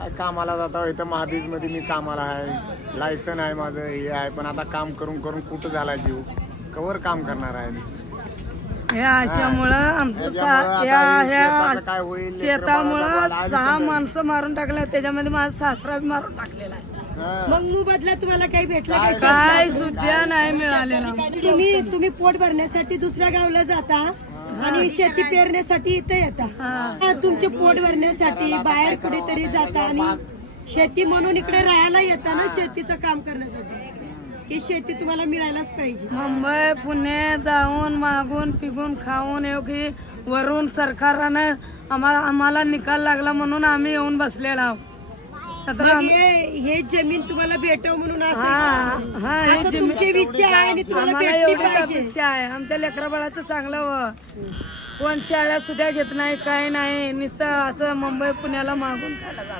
काय कामाला जाता इथं महाबीजमध्ये मी कामाला आहे, लायसन आहे माझं, हे आहे. पण आता काम करून करून कुठं झाला जीव, कवर काम करणार आहे मी. ह्या अशामुळं आमचं त्याच्यामुळं आता ह्या हे ह्या शेताचं काय होईल, शेतामुळं लेकरं बाळाचं 6 आयुष्य माणसं मारून टाकल्या, त्याच्यामध्ये माझा सासरा बी मारून टाकलेला आहे. हा. मग मोबदला तुम्हाला काही भेटला का? काय सुद्धा नाही मिळालेला. तुम्ही पोट भरण्यासाठी दुसऱ्या गावला जाता आणि शेती पेरण्यासाठी इथे येता. तुमचे पोट भरण्यासाठी बाहेर कुठेतरी जाता आणि शेती म्हणून इकडे राहायला येता ना, शेतीचं काम करण्यासाठी. ही शेती तुम्हाला मिळायलाच पाहिजे. मुंबई पुणे जाऊन मागून पिगून खाऊन योगी वरून सरकारनं आम्हाला निकाल लागला म्हणून आम्ही येऊन बसलेलो आहोत. तर मग हे जमीन तुम्हाला भेटव म्हणून असं हे तुमची इच्छा आहे आणि तुम्हाला आम्हाला भेटली एवढी पाहिजे. अपेक्षा आहे. आमच्या लेकराबाळाचं चांगलं कोण शाळेत सुद्धा घेत नाही, काही नाही, नुसतं असं मुंबई पुण्याला मागून खायला जातं.